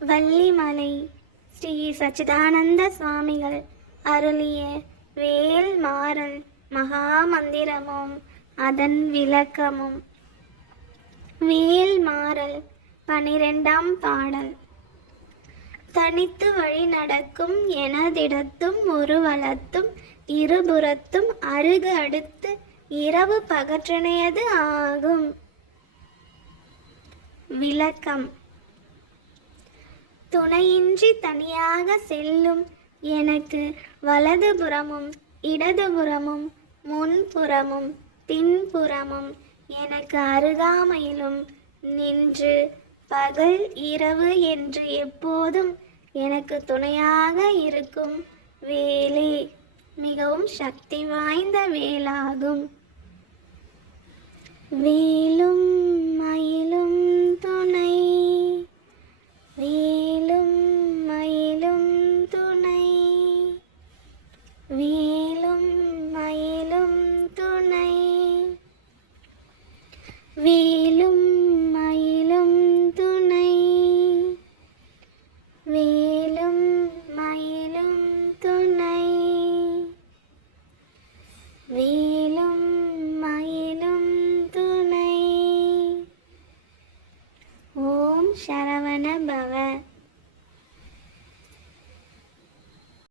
வள்ளிமலை ஸ்ரீ சச்சிதானந்த சுவாமிகள் அருளிய வேல் மாறல் மகாமந்திரமும் அதன் விளக்கமும். வேல் மாறல் 12ஆம் பாடல். தனித்து வழி நடக்கும் எனதிடத்தும் ஒரு வலத்தும் இருபுறத்தும் அருகு அடுத்து இரவு பகற்றனையது ஆகும். விளக்கம். துணையின்றி தனியாக செல்லும் எனக்கு வலதுபுறமும் இடதுபுறமும் முன்புறமும் பின்புறமும் எனக்கு அருகாமையிலும் நின்று பகல் இரவு என்று எப்போதும் எனக்கு துணையாக இருக்கும் வேலே மிகவும் சக்தி வாய்ந்த வேலாகும். வேலும் மயிலும் துணை, வேலும் மயிலும் துணை, வேலும் மயிலும் துணை, வேலும் மயிலும் துணை, வேலும் மயிலும் துணை, வேலும் மயிலும் துணை. ஓம் சரவண பவ.